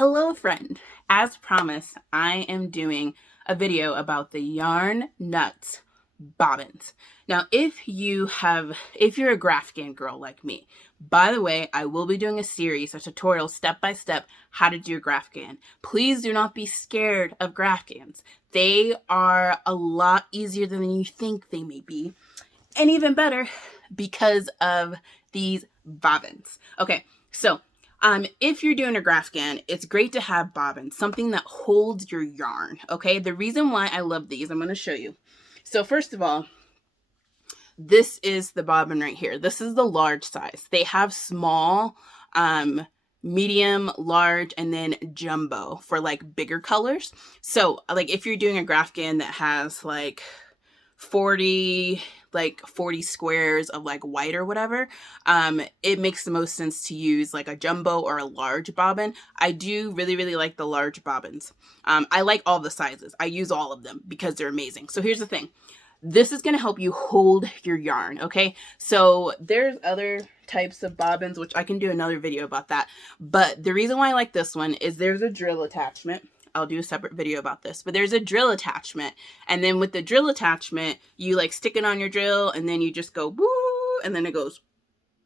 Hello friend, as promised, I am doing a video about the yarn Nutz bobbins. Now, if you're a Grafcan girl like me, by the way, I will be doing a series, a tutorial step by step, how to do a Grafcan. Please do not be scared of Grafcans. They are a lot easier than you think they may be. And even better, because of these bobbins. Okay, so if you're doing a Grafcan, it's great to have bobbins, something that holds your yarn. Okay, the reason why I love these, I'm going to show you. So first of all, this is the bobbin right here. This is the large size. They have small, medium, large, and then jumbo for like bigger colors. So like if you're doing a Grafcan that has like 40 squares of like white or whatever, it makes the most sense to use like a jumbo or a large bobbin. I do really like the large bobbins. I like all the sizes. I use all of them because they're amazing. So here's the thing. This is going to help you hold your yarn, okay? So there's other types of bobbins, which I can do another video about that. But the reason why I like this one is there's a drill attachment. I'll do a separate video about this, but there's a drill attachment. And then with the drill attachment, you like stick it on your drill and then you just go woo, and then it goes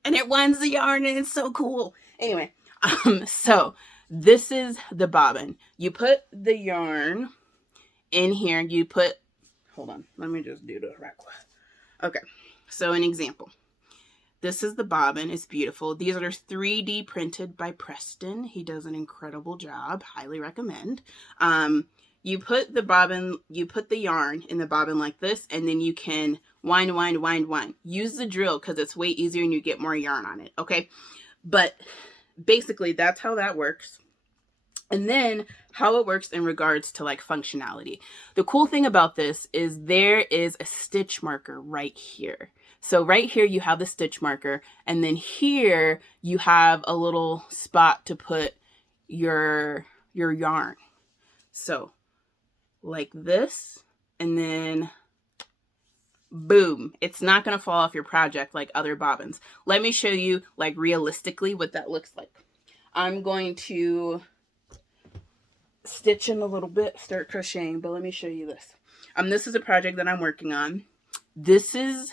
and it winds the yarn and it's so cool. Anyway, so this is the bobbin. You put the yarn in here, hold on, let me just do this right quick. Okay, so an example. This is the bobbin. It's beautiful. These are 3D printed by Preston. He does an incredible job. Highly recommend. You put the yarn in the bobbin like this, and then you can wind. Use the drill because it's way easier and you get more yarn on it, okay? But basically, that's how that works. And then how it works in regards to like functionality. The cool thing about this is there is a stitch marker right here. So right here you have the stitch marker, and then here you have a little spot to put your yarn. So like this, and then boom, it's not going to fall off your project like other bobbins. Let me show you like realistically what that looks like. I'm going to stitch in a little bit, start crocheting, but let me show you this. This is a project that I'm working on. This is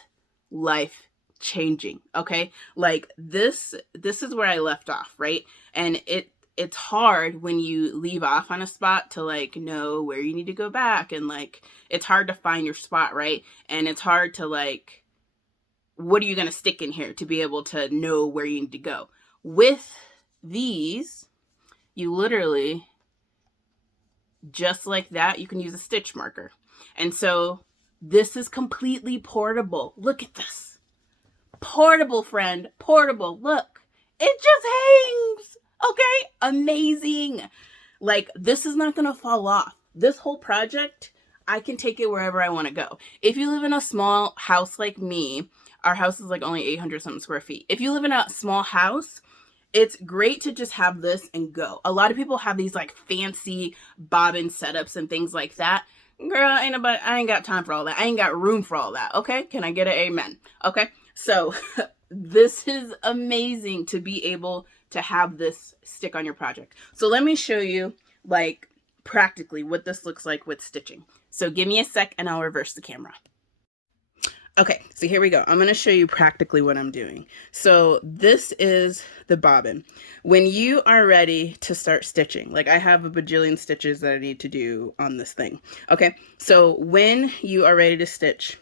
life changing, okay? Like this is where I left off, right? And it's hard when you leave off on a spot to like know where you need to go back, and like it's hard to find your spot, right? And it's hard to like, what are you going to stick in here to be able to know where you need to go? With these, you literally just like that, you can use a stitch marker. And so this is completely portable. Look at this. Portable, friend. Portable. Look. It just hangs. Okay? Amazing. Like, this is not going to fall off. This whole project, I can take it wherever I want to go. If you live in a small house like me, our house is like only 800 something square feet. If you live in a small house, it's great to just have this and go. A lot of people have these like fancy bobbin setups and things like that. Girl, I ain't got time for all that. I ain't got room for all that. Okay? Can I get an amen? Okay? So this is amazing to be able to have this stick on your project. So let me show you like practically what this looks like with stitching. So give me a sec and I'll reverse the camera. Okay, so here we go. I'm going to show you practically what I'm doing. So this is the bobbin. When you are ready to start stitching, like I have a bajillion stitches that I need to do on this thing. Okay, so when you are ready to stitch,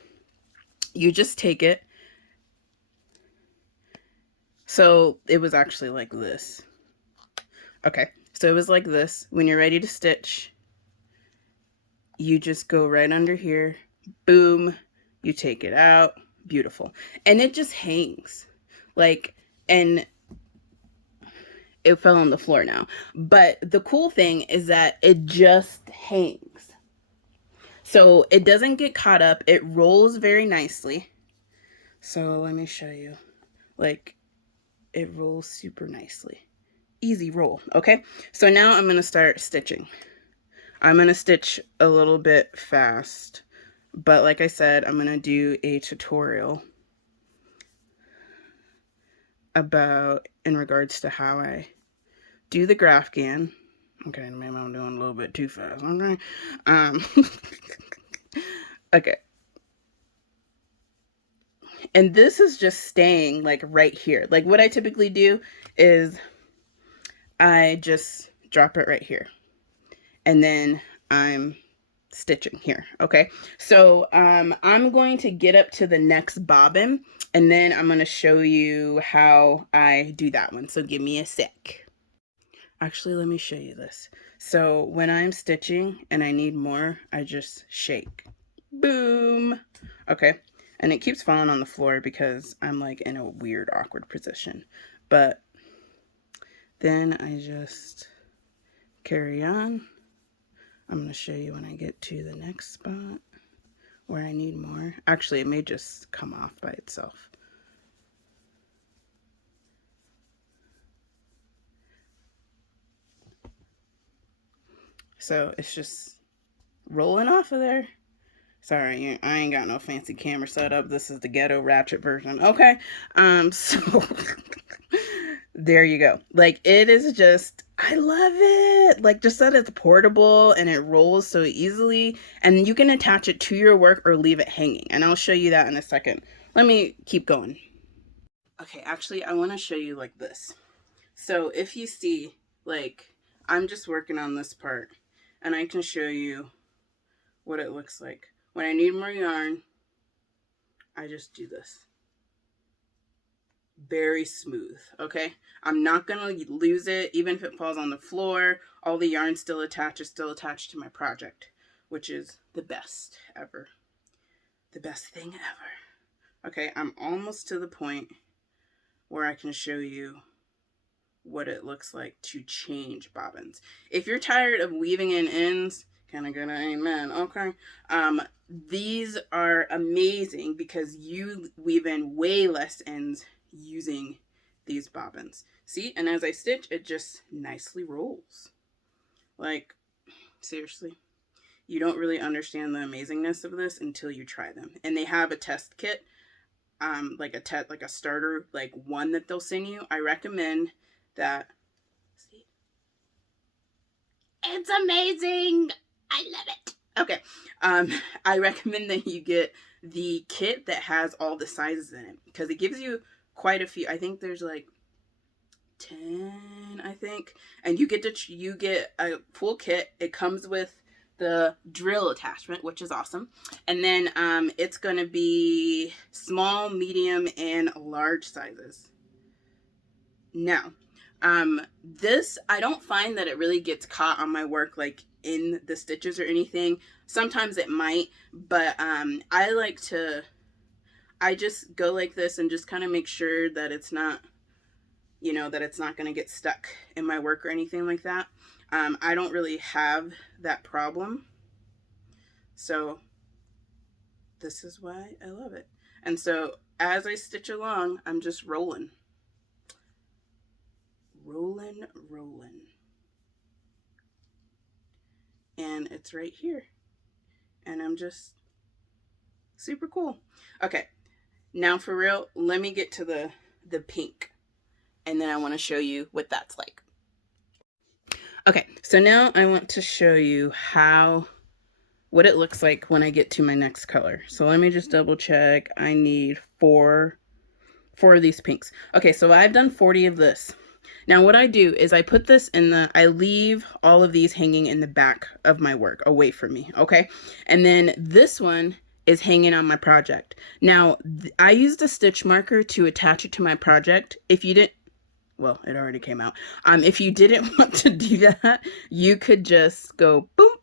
you just take it. So it was actually like this. Okay, so it was like this. When you're ready to stitch, you just go right under here. Boom. You take it out. Beautiful. And it just hangs. Like, and it fell on the floor now. But the cool thing is that it just hangs. So it doesn't get caught up. It rolls very nicely. So let me show you. Like, it rolls super nicely. Easy roll. Okay. So now I'm going to start stitching. I'm going to stitch a little bit fast. But like I said, I'm going to do a tutorial about in regards to how I do the Grafcan. Okay, maybe I'm doing a little bit too fast. Okay. Okay. And this is just staying like right here. Like what I typically do is I just drop it right here. And then I'm stitching here. Okay. So I'm going to get up to the next bobbin and then I'm going to show you how I do that one. So give me a sec. Actually, let me show you this. So when I'm stitching and I need more, I just shake. Boom. Okay. And it keeps falling on the floor because I'm like in a weird, awkward position. But then I just carry on. I'm going to show you when I get to the next spot where I need more. Actually, it may just come off by itself. So it's just rolling off of there. Sorry, I ain't got no fancy camera setup. This is the ghetto ratchet version. Okay. So there you go. Like it is just, I love it. Like just that it's portable and it rolls so easily and you can attach it to your work or leave it hanging. And I'll show you that in a second. Let me keep going. Okay, actually I want to show you like this. So if you see, like I'm just working on this part and I can show you what it looks like. When I need more yarn, I just do this. Very smooth, okay? I'm not gonna lose it, even if it falls on the floor. All the yarn still attaches, still attached to my project, which is the best ever. The best thing ever. Okay, I'm almost to the point where I can show you what it looks like to change bobbins. If you're tired of weaving in ends, can I get an amen? Okay. These are amazing because you weave in way less ends using these bobbins. See, and as I stitch, it just nicely rolls. Like, seriously, you don't really understand the amazingness of this until you try them. And they have a test kit, like a starter, like one that they'll send you. I recommend that. See, it's amazing. I love it. Okay. I recommend that you get the kit that has all the sizes in it because it gives you quite a few. I think there's like 10, I think. And you get a full kit. It comes with the drill attachment, which is awesome. And then it's going to be small, medium, and large sizes. Now, this, I don't find that it really gets caught on my work like in the stitches or anything. Sometimes it might, but I just go like this and just kind of make sure that it's not, you know, that it's not going to get stuck in my work or anything like that. I don't really have that problem. So this is why I love it. And so as I stitch along, I'm just rolling. Rolling. And it's right here. And I'm just super cool. Okay, now for real, let me get to the pink. And then I want to show you what that's like. Okay, so now I want to show you what it looks like when I get to my next color. So let me just double check. I need four of these pinks. Okay, so I've done 40 of this. Now what I do is I put this I leave all of these hanging in the back of my work away from me, okay? And then this one is hanging on my project. Now, I used a stitch marker to attach it to my project. If you didn't, well, it already came out. If you didn't want to do that, you could just go boom,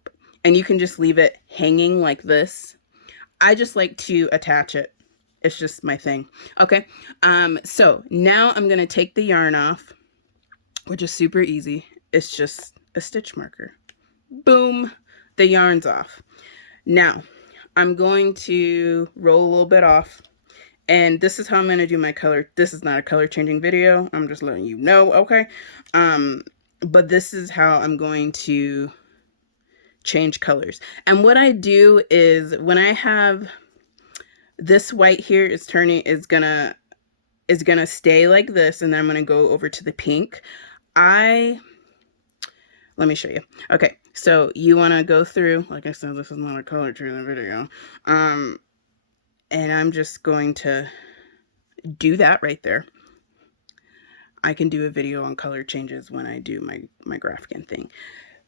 and you can just leave it hanging like this. I just like to attach it. It's just my thing. Okay. So now I'm going to take the yarn off, which is super easy. It's just a stitch marker. Boom. The yarn's off. Now I'm going to roll a little bit off. And this is how I'm going to do my color. This is not a color changing video. I'm just letting you know. Okay. But this is how I'm going to change colors. And what I do is when I have this white here is gonna stay like this, and then I'm gonna go over to the pink. I let me show you. Okay, so you want to go through, like I said, this is not a color changing video. And I'm just going to do that right there. I can do a video on color changes when I do my Grafkin thing.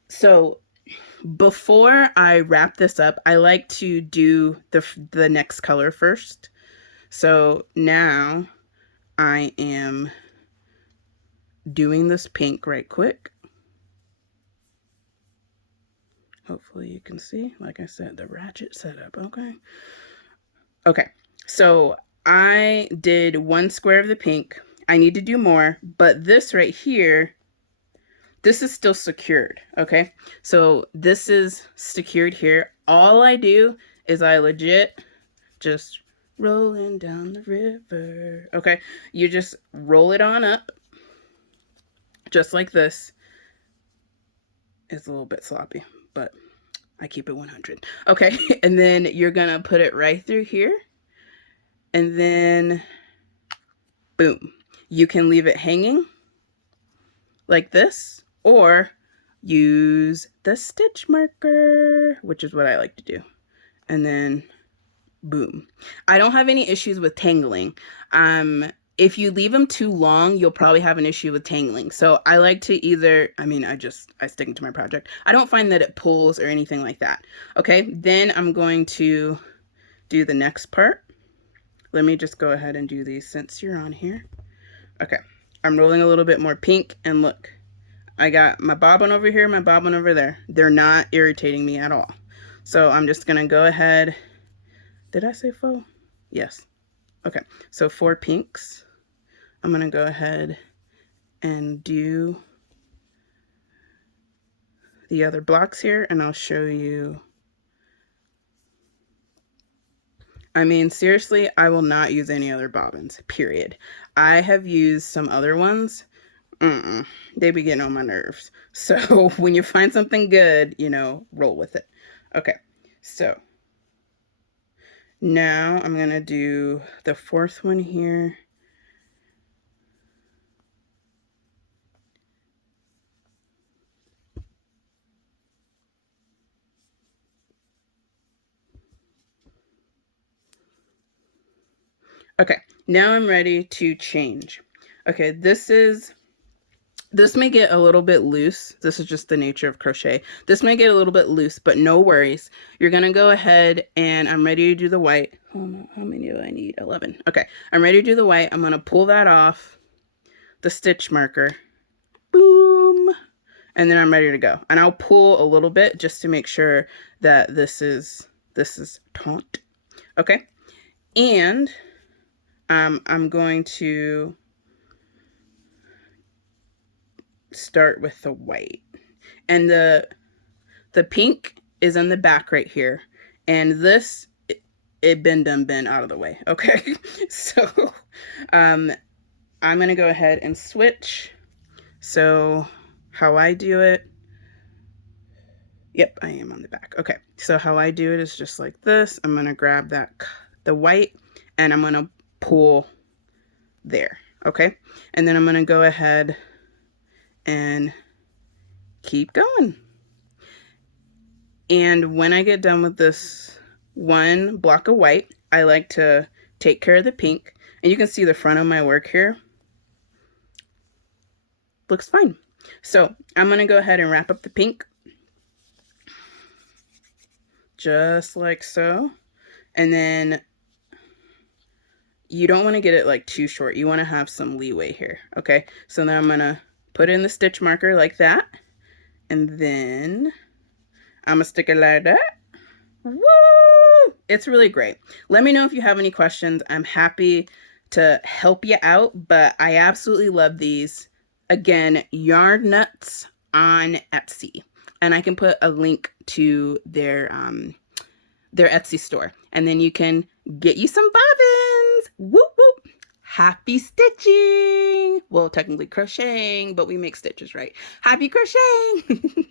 So before I wrap this up, I like to do the next color first. So now I am doing this pink right quick. Hopefully you can see, like I said, the ratchet setup, okay? Okay, so I did 1 square of the pink. I need to do more, but this right here, this is still secured, okay? So this is secured here. All I do is I legit just rolling down the river, okay? You just roll it on up, just like this. It's a little bit sloppy, but I keep it 100. Okay, and then you're gonna put it right through here, and then boom. You can leave it hanging like this, or use the stitch marker, which is what I like to do. And then boom. I don't have any issues with tangling. If you leave them too long, you'll probably have an issue with tangling. So I like to either, I stick to my project. I don't find that it pulls or anything like that. Okay, then I'm going to do the next part. Let me just go ahead and do these since you're on here. Okay, I'm rolling a little bit more pink, and look, I got my bobbin over here, my bobbin over there. They're not irritating me at all. So I'm just gonna go ahead. Did I say faux? Yes. Okay, so 4 pinks. I'm gonna go ahead and do the other blocks here, and I'll show you. Seriously, I will not use any other bobbins, period. I have used some other ones. They be getting on my nerves. So when you find something good, roll with it. Okay, so now I'm gonna do the 4th one here. Okay, now I'm ready to change. Okay, this may get a little bit loose. This is just the nature of crochet. This may get a little bit loose, but no worries. You're gonna go ahead, and I'm ready to do the white. Oh no, how many do I need? 11. Okay, I'm ready to do the white. I'm gonna pull that off the stitch marker. Boom. And then I'm ready to go. And I'll pull a little bit just to make sure that this is taut. Okay, and I'm going to start with the white, and the pink is in the back right here, and this it been out of the way. Okay, so I'm gonna go ahead and switch. So how I do it, yep, I am on the back. Okay, so how I do it is just like this. I'm gonna grab the white, and I'm gonna pull there. Okay, and then I'm gonna go ahead and keep going. And when I get done with this 1 block of white, I like to take care of the pink, and you can see the front of my work here looks fine. So I'm gonna go ahead and wrap up the pink just like so, and then you don't want to get it like too short. You want to have some leeway here. Okay, so now I'm gonna put in the stitch marker like that, and then I'm gonna stick it like that. Woo! It's really great. Let me know if you have any questions. I'm happy to help you out, but I absolutely love these. Again, Yarn Nutz on Etsy, and I can put a link to their Etsy store, and then you can get you some bobbins. Whoop whoop! Happy stitching! Well, technically crocheting, but we make stitches, right? Happy crocheting!